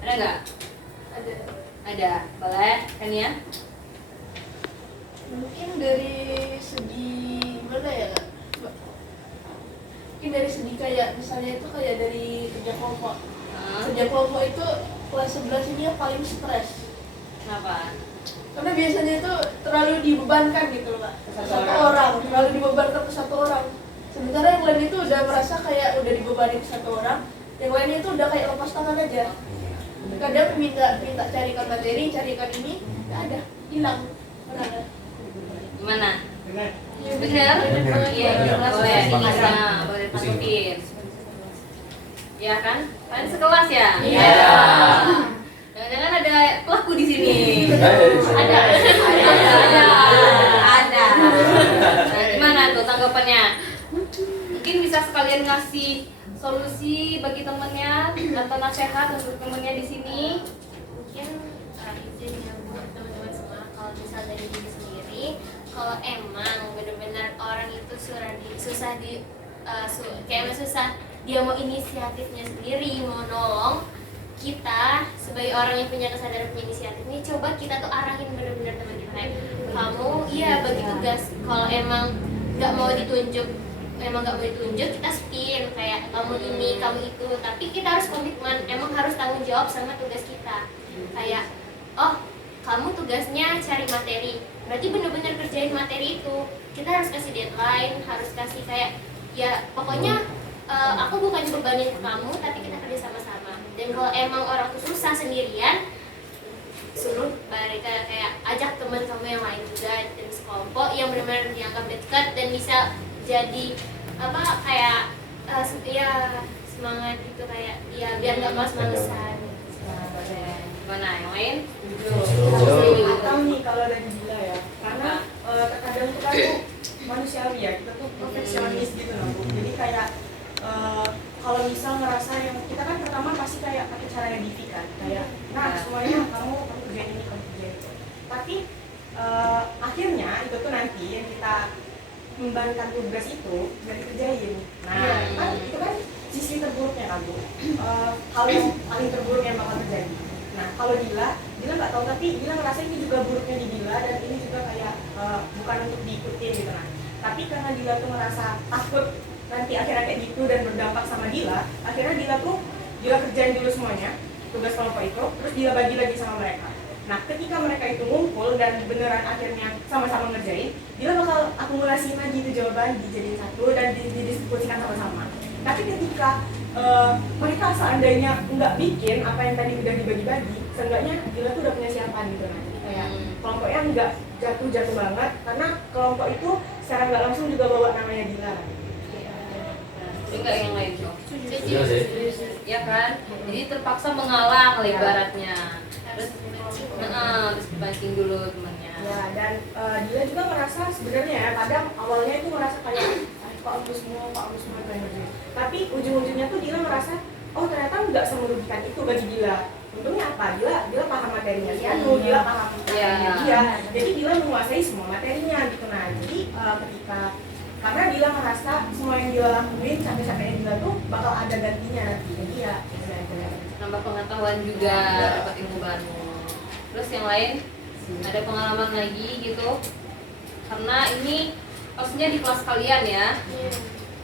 Ada nggak? Ada. Boleh kan ya? Mungkin dari segi mana ya? Mungkin dari segi kayak misalnya itu kayak dari kerja kelompok. Kerja kelompok itu kelas 11 ini yang paling stres. Kenapa? Karena biasanya itu terlalu dibebankan gitu loh Pak. Satu orang, terlalu dibebankan ke satu orang. Sementara yang lain itu udah merasa kayak udah dibebani ke satu orang, yang lainnya itu udah kayak lepas tangan aja. Kadang minta carikan materi, carikan ini, nggak ada, hilang. Mana ada? Gimana? Benar. Benar? Iya, jelas boleh bisa, boleh pasukin. Ya kan? Kalian sekelas ya? Iya. Jangan-jangan ada pelaku di sini. Ada. Nah, gimana tuh tanggapannya? Mungkin bisa sekalian ngasih solusi bagi temennya atau nasihat untuk temennya di sini. Mungkin izin ya buat teman-teman semua, kalau misal dari diri sendiri, kalau emang benar-benar orang itu susah dia mau inisiatifnya sendiri, mau nolong, kita sebagai orang yang punya kesadaran punya inisiatif ini, coba kita tuh arahin benar-benar teman kita kayak kamu iya bagi tugas, kalau emang nggak mau ditunjuk kita spin kayak kamu ini kamu itu, tapi kita harus komitmen, emang harus tanggung jawab sama tugas kita. Kayak oh kamu tugasnya cari materi, berarti bener-bener kerjain materi itu. Kita harus kasih deadline, harus kasih kayak ya pokoknya aku bukan bebanin ke kamu, tapi kita kerja sama-sama. Dan kalau emang orang tuh susah sendirian, suruh mereka kayak ajak teman kamu yang lain juga dan sekelompok yang benar-benar dianggap dekat dan bisa jadi apa kayak ya semangat gitu, kayak ya biar nggak malas-malesan. Gimana yang lain? Atau nih kalau dari Dila ya, karena terkadang tuh kan tuh manusiawi ya, kita tuh perfeksionis gitu loh Bu. Jadi kayak kalau misal ngerasa yang kita kan pertama pasti kayak pakai caranya Divi kan, kayak nah semuanya kamu kerjain ini, kamu kerjain itu. Tapi akhirnya itu tuh nanti yang kita membantu tugas itu nggak dikerjain. Nah kan itu kan sisi terburuknya kan Bu, hal yang paling terburuk yang bakal terjadi. Nah kalau Dila nggak tahu, tapi Dila ngerasa ini juga buruknya di Dila dan ini juga kayak bukan untuk diikutin gitu kan. Tapi karena Dila tuh ngerasa takut nanti akhirnya kayak gitu dan berdampak sama Dila, akhirnya Dila kerjain dulu semuanya tugas kelompok itu, terus Dila bagi lagi sama mereka. Nah ketika mereka itu ngumpul dan beneran akhirnya sama-sama ngerjain, Dila bakal akumulasiin lagi itu jawaban, dijadiin satu dan didiskusikan sama-sama. Tapi ketika mereka seandainya nggak bikin apa yang tadi udah dibagi-bagi, seenggaknya Dila tuh udah punya siapan gitu kan. Jadi kayak kelompoknya nggak jatuh banget, karena kelompok itu secara nggak langsung juga bawa namanya Dila. Enggak yang lain dong. Iya sih. Ya kan? Jadi terpaksa mengalah lah ibaratnya. Terus dibanting dulu temannya. Ya, dan Dila juga merasa sebenarnya ya, kadang awalnya itu merasa kayak Pak aku semua kayak. Tapi ujung-ujungnya tuh Dila merasa, oh ternyata nggak semerugikan itu bagi Dila. Untungnya apa? Dila paham materinya Sianu, Dila paham materinya dia. Jadi Dila menguasai semua materinya gitu. Nah, jadi karena Dila merasa semua yang Dila lakuin sampai-sampai Dila tuh bakal ada gantinya nanti. Jadi ya nambah pengetahuan juga, dapat ilmu baru. Terus yang lain ada pengalaman lagi gitu, karena ini maksudnya di kelas kalian ya.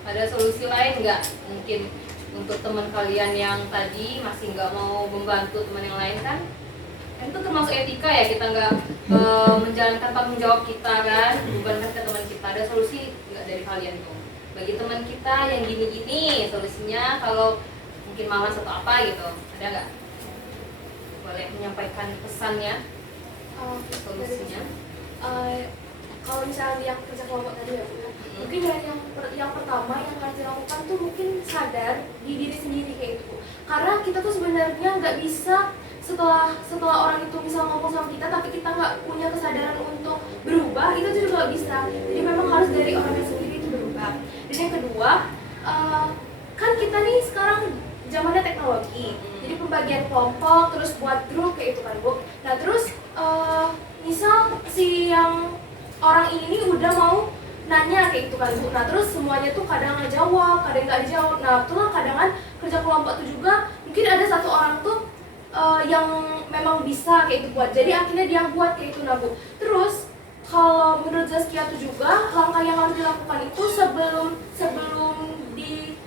Ada solusi lain nggak mungkin untuk teman kalian yang tadi masih nggak mau membantu teman yang lain kan itu termasuk etika ya, kita nggak menjalankan tanggung jawab kita kan, bebankan ke teman kita. Ada solusi nggak dari kalian tuh bagi teman kita yang gini-gini solusinya kalau mungkin malas atau apa gitu, ada nggak? Boleh menyampaikan pesannya, solusinya. Kalau misalnya yang kerja kelompok tadi ya Bu, mungkin yang pertama yang harus dilakukan tuh mungkin sadar di diri sendiri kayak gitu Bu. Karena kita tuh sebenarnya nggak bisa setelah orang itu bisa ngomong sama kita tapi kita nggak punya kesadaran untuk berubah, itu juga nggak bisa. Jadi memang harus dari orangnya sendiri itu berubah. Dan yang kedua, kan kita nih sekarang zamannya teknologi, jadi pembagian kelompok terus buat grup kayak itu kan Bu. Nah terus misal si yang orang ini udah mau nanya kayak gitu kan Bu. Nah terus semuanya tuh kadang ngejawab, kadang nggak dijawab. Nah itulah kadang kerja kelompok tuh juga mungkin ada satu orang tuh yang memang bisa kayak gitu buat. Jadi akhirnya dia buat kayak itu nah Bu. Terus kalau menurut Zaskia tuh juga langkah yang harus dilakukan itu sebelum di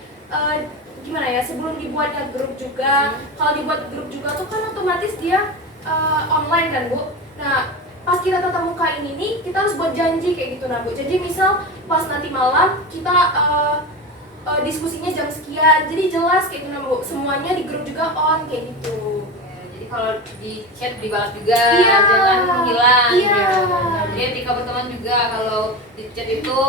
gimana ya, sebelum dibuatnya grup juga. Kalau dibuat grup juga tuh kan otomatis dia online kan Bu. Nah pas kita tatap muka ini kita harus buat janji kayak gitu nah Bu. Jadi misal pas nanti malam kita diskusinya jam sekian, jadi jelas kayak gitu nah Bu. Semuanya di grup juga on kayak gitu. Jadi kalau di chat dibalas juga, Iya. jangan menghilang. Iya. Gitu. Jadi etika berteman juga kalau di chat itu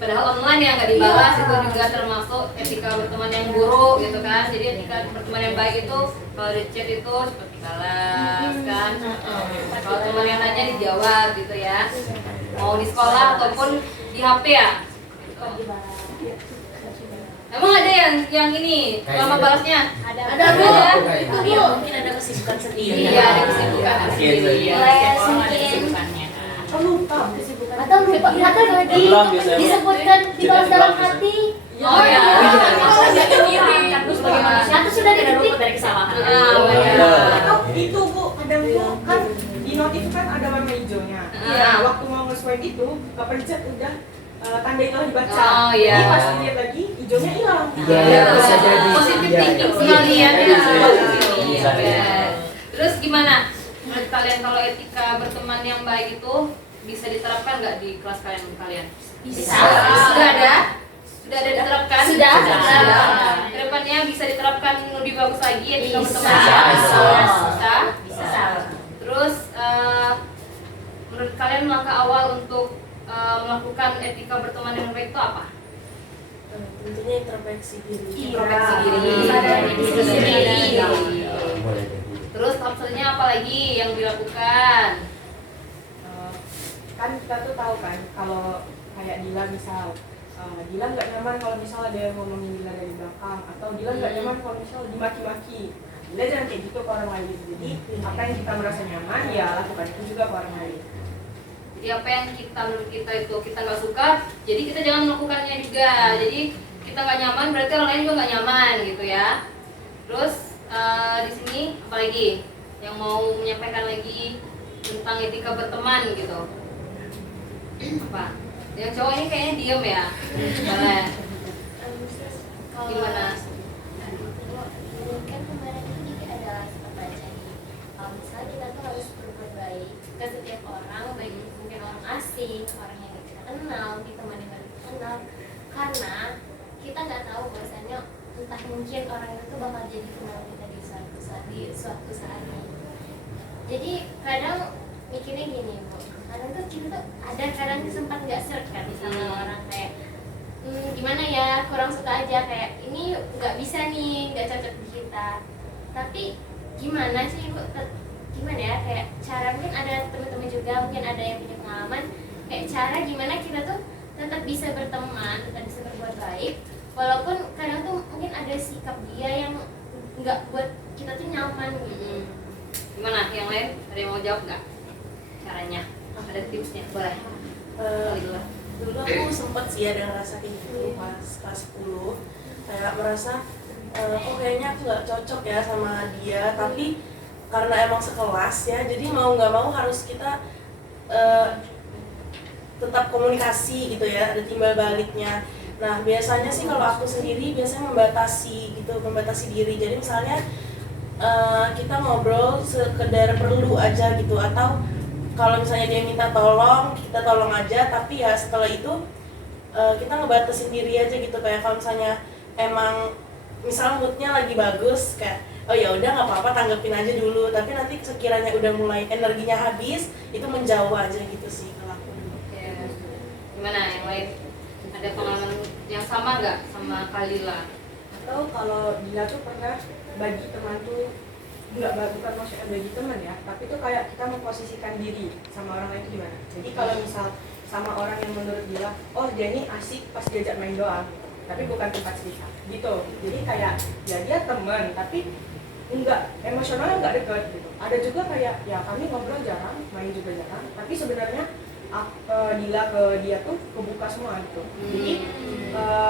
padahal online yang nggak dibalas itu juga termasuk etika berteman yang buruk gitu kan. Jadi etika berteman yang baik itu kalau di chat itu seperti balas kan. Kalau teman yang nanya dijawab gitu ya. Mau di sekolah ataupun di HP ya. Emang ada yang ini lama balasnya? Ada Bu. itu dia mungkin ada kesibukan sendiri. Iya, ada kesibukan sendiri. Kesibukannya. Biasanya. Disebutkan dibalas dalam hati. Oh ya. Atau sudah diketik dari kesalahan. Atau itu Bu, kadang tuh kan di notif kan ada warna hijaunya. Iya. Waktu mau nge-swipe itu kepencet udah tanda itu dibaca. Oh, iya. Jadi pas dilihat lagi hijaunya hilang. Iya, bisa jadi. Positif Iya, thinking iya. sekali ya. Bisa. Terus gimana? Menurut kalian kalau etika berteman yang baik itu bisa diterapkan nggak di kelas kalian? Bisa. Sudah ada? Sudah ada diterapkan? Sudah. Kedepannya bisa diterapkan lebih lebih bagus lagi etika Bisa. berteman? Bisa. Bisa. Terus menurut kalian langkah awal untuk melakukan etika berteman yang baik itu apa? Tentunya introspeksi diri. Introspeksi diri, Sadari diri diri sendiri. Boleh jadi. Terus tahap selanjutnya apa lagi yang dilakukan? Kan kita tuh tahu kan kalau kayak Dila misal Dila nggak nyaman kalau misal ada yang ngomongin Dila dari belakang, atau Dila nggak nyaman kalau misal dimaki-maki. Dila jangan kayak gitu ke orang lain. Jadi apa yang kita merasa nyaman ya lakukan itu juga ke orang lain. Jadi apa yang menurut kita itu kita nggak suka, jadi kita jangan melakukannya juga. Jadi kita nggak nyaman berarti orang lain juga nggak nyaman gitu ya. Terus di sini apa lagi yang mau menyampaikan lagi tentang etika berteman gitu? Apa? Yang cowok ini kayaknya diem ya. Boleh. Gimana? Kan kemarin itu juga ada sempat baca nih, misalnya kita tuh harus berbuat baik ke setiap orang, baik itu mungkin orang asing, orang yang kita kenal, di teman yang baru kita kenal, karena kita nggak tahu bahwasanya entah mungkin orang itu bakal jadi teman kita di suatu saat ini. Jadi kadang mikirnya gini Bu, kadang tuh kita tuh ada kadang sempat nggak serk kan sama orang kayak gimana ya, kurang suka aja, kayak ini nggak bisa nih, nggak cocok di kita. Tapi gimana sih Bu, gimana ya, kayak cara, mungkin ada teman-teman juga mungkin ada yang punya pengalaman, kayak cara gimana kita tuh tetap bisa berteman, tetap bisa berbuat baik, walaupun kadang tuh mungkin ada sikap dia yang nggak buat kita tuh nyaman gitu. Gimana? Yang lain ada yang mau jawab nggak? Caranya? Ada tipsnya? Boleh. Dulu aku sempet sih ada ngerasa kayak gitu pas kelas 10, kayak merasa kok kayaknya aku nggak cocok ya sama dia, tapi karena emang sekelas ya, jadi mau nggak mau harus kita tetap komunikasi gitu ya, ada timbal baliknya. Nah biasanya sih kalau aku sendiri biasanya membatasi diri. Jadi misalnya kita ngobrol sekedar perlu aja gitu, atau kalau misalnya dia minta tolong, kita tolong aja, tapi ya setelah itu kita ngebatasin diri aja gitu. Kayak kalau misalnya emang misalnya moodnya lagi bagus, kayak oh ya udah nggak apa-apa, tanggepin aja dulu, tapi nanti sekiranya udah mulai energinya habis, itu menjauh aja gitu sih kalau aku. Ya. Gimana yang lain? Ada pengalaman yang sama nggak sama Kalila? Atau kalau Dila tuh pernah bagi teman tuh bukan maksudnya bagi teman ya, tapi tuh kayak kita memposisikan diri sama orang lain itu gimana. Jadi kalau misal sama orang yang menurut Dila, oh dia ini asik pas diajak main doang, tapi bukan tempat cerita gitu. Jadi kayak ya dia teman tapi enggak emosionalnya enggak dekat gitu. Ada juga kayak ya kami ngobrol jarang, main juga jarang, tapi sebenarnya Dila ke dia tuh kebuka semua gitu. Jadi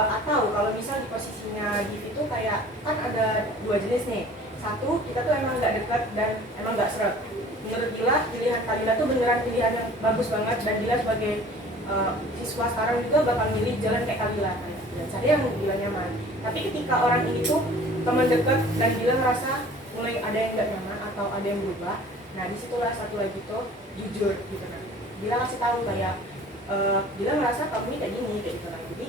atau kalau misal di posisinya Div itu kayak kan ada dua jenis nih. Satu, kita tuh emang nggak dekat dan emang nggak seret. Menurut Dila, pilihan Kalila tuh beneran pilihan yang bagus banget, dan Dila sebagai siswa sekarang juga bakal milih jalan kayak Kalila, dan cari yang Dila nyaman. Tapi ketika orang ini tuh teman dekat dan Dila merasa mulai ada yang nggak nyaman atau ada yang berubah, nah disitulah satu lagi tuh jujur gitu kan. Dila kasih tahu kayak Dila merasa kamu ini kayak gini kayak gitu lah. Jadi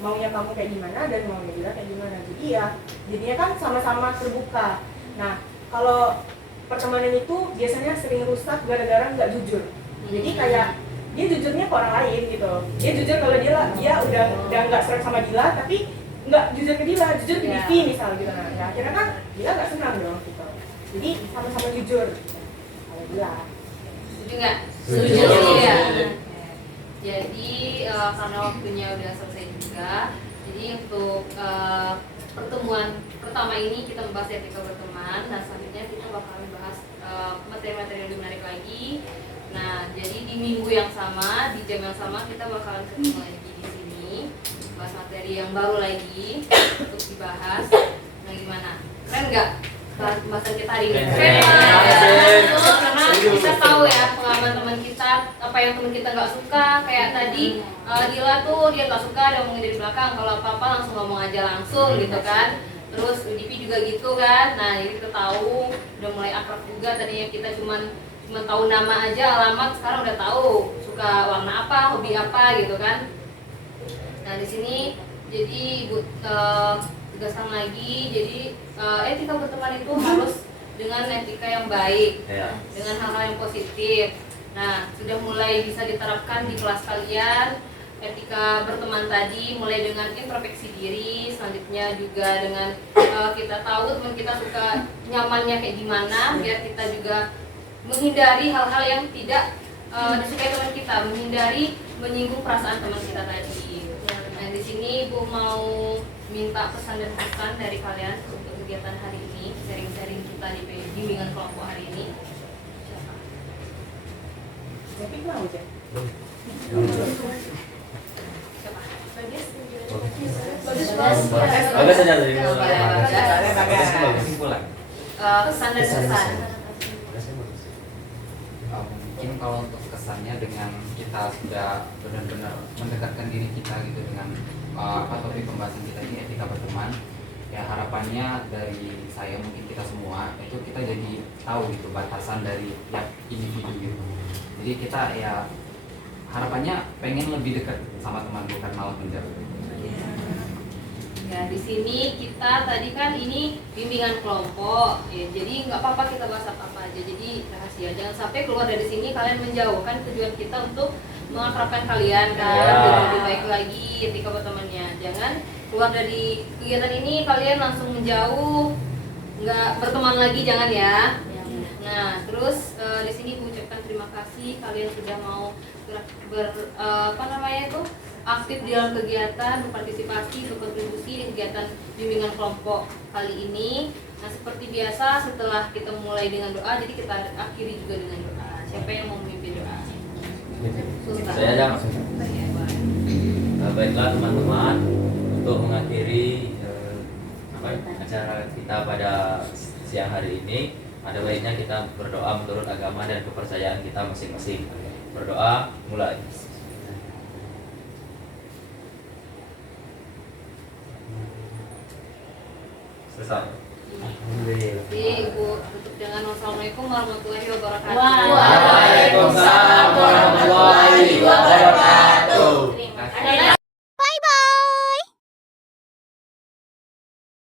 maunya kamu kayak gimana dan maunya Dila kayak gimana. Jadi ya jadinya kan sama-sama terbuka. Nah kalau pertemanan itu biasanya sering rusak gara-gara nggak jujur. Jadi kayak dia jujurnya ke orang lain gitu. Dia jujur kalau dia udah nggak seret sama Dila, tapi nggak jujur ke Dila, jujur ke Divi misal gitu. Nah akhirnya kan Dila nggak senang dong gitu. Jadi sama-sama jujur. Kalau Dila. Setuju nggak? Setuju. Ya. Jadi karena waktunya udah selesai juga, jadi untuk pertemuan pertama ini kita membahas etika berteman. Nah selanjutnya kita bakalan bahas materi-materi yang lebih menarik lagi. Nah jadi di minggu yang sama, di jam yang sama kita bakalan ketemu lagi di sini, bahas materi yang baru lagi untuk dibahas. Nah gimana? Keren nggak pembahasan kita hari ini? Keren. Karena kita tahu ya pengalaman teman kita, apa yang teman kita nggak suka. Kayak tadi Dila tuh dia nggak suka ada ngomongin dari belakang, kalau apa-apa langsung ngomong aja langsung gitu kan. Terus UDP juga gitu kan. Nah jadi kita tahu udah mulai akrab juga. Tadinya kita cuman tahu nama aja, alamat, sekarang udah tahu suka warna apa, hobi apa gitu kan. Nah di sini jadi tegaskan lagi. Jadi etika berteman itu harus dengan etika yang baik, Ya. dengan hal-hal yang positif. Nah, sudah mulai bisa diterapkan di kelas kalian etika berteman tadi, mulai dengan introspeksi diri, selanjutnya juga dengan kita tahu teman kita suka nyamannya kayak gimana, biar kita juga menghindari hal-hal yang tidak disukai teman kita, menghindari menyinggung perasaan teman kita tadi. Nah, di sini Ibu mau minta pesan dan pesan dari kalian untuk kegiatan hari ini, sharing-sharing kita di bimbingan kelompok hari ini. Jadi mau aja. Bagus saja dari Kesimpulan. Pesan dan pesan. Mungkin kalau untuk kesannya dengan kita sudah benar-benar mendekatkan diri kita gitu dengan topik pembahasan kita ini etika berteman, ya harapannya dari saya mungkin kita semua itu kita jadi tahu gitu batasan dari tiap individu gitu. Jadi kita ya harapannya pengen lebih dekat sama teman bukan malah menjauh. Ya, di sini kita tadi kan ini bimbingan kelompok, ya, jadi nggak apa-apa kita bahas apa aja, jadi rahasia. Jangan sampai keluar dari sini kalian menjauh, kan tujuan kita untuk mengakrabkan kalian kan, jadi lebih baik lagi etika bertemannya. Jangan keluar dari kegiatan ini kalian langsung menjauh, nggak berteman lagi, jangan ya. Nah, terus di sini aku ucapkan terima kasih kalian sudah mau aktif di dalam kegiatan, berpartisipasi, berkontribusi di kegiatan bimbingan kelompok kali ini. Nah, seperti biasa setelah kita mulai dengan doa, jadi kita akhiri juga dengan doa. Siapa yang mau memimpin doa? Sultan. Saya ada. Baiklah teman-teman, untuk mengakhiri acara kita pada siang hari ini, ada baiknya kita berdoa menurut agama dan kepercayaan kita masing-masing. Berdoa, mulai. Selesai. Jadi Ibu tutup dengan wassalamualaikum warahmatullahi wabarakatuh. Waalaikumsalam warahmatullahi wabarakatuh.